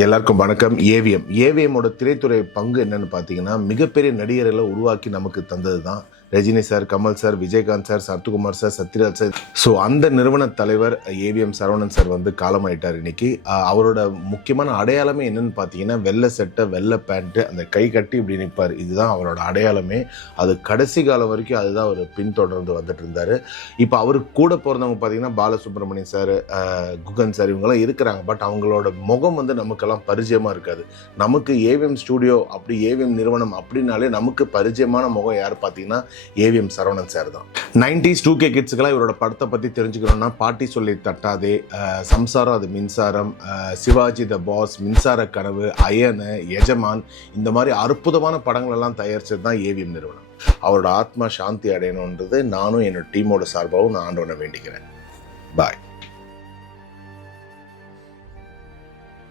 எல்லாருக்கும் வணக்கம். ஏவிஎம்மோட திரைத்துறை பங்கு என்னன்னு பார்த்தீங்கன்னா, மிகப்பெரிய நடிகர்களை உருவாக்கி நமக்கு தந்தது தான் Rajini sir, Kamal sir, Vijayakanth sir, Sarathkumar sir, Sathyaraj sir. So அந்த நிறுவன தலைவர் ஏவிஎம் சரவணன் சார் வந்து காலமாயிட்டார் இன்னைக்கு. அவரோட முக்கியமான அடையாளமே என்னன்னு பார்த்தீங்கன்னா, வெள்ளை சட்டை, வெள்ளை பேண்ட்டு, அந்த கை கட்டி இப்படி நிற்பார். இதுதான் அவரோட அடையாளமே. அது கடைசி காலம் வரைக்கும் அதுதான் அவர் பின்தொடர்ந்து வந்துட்டு இருந்தார். இப்போ அவருக்கு கூட பிறந்தவங்க பார்த்தீங்கன்னா, பாலசுப்ரமணியம் சார், குகன் சார், இவங்கெல்லாம் இருக்கிறாங்க. பட் அவங்களோட முகம் வந்து நமக்கெல்லாம் பரிச்சயமாக இருக்காது. நமக்கு ஏவிஎம் ஸ்டூடியோ அப்படி ஏவிஎம் நிறுவனம் அப்படின்னாலே நமக்கு பரிச்சயமான முகம் யார் பார்த்தீங்கன்னா ஏவிஎம் சரவணன் சார் தான். 90s 2K கிட்ஸுக்கெல்லாம் இவரோட படத்தை பற்றி தெரிஞ்சுக்கணும்னா, பாட்டி சொல்லி தட்டாதே, சம்சாரம் அது மின்சாரம், சிவாஜி த பாஸ், மின்சார கனவு, அயனு, எஜமான், இந்த மாதிரி அற்புதமான படங்கள் எல்லாம் தயாரிச்சது தான் ஏவிஎம் நிறுவனம். அவரோட ஆத்மா சாந்தி அடையணுன்றது நானும் என்னோட டீமோட சார்பாகவும் நான் ஆண்டவனை வேண்டிக்கிறேன். பாய்.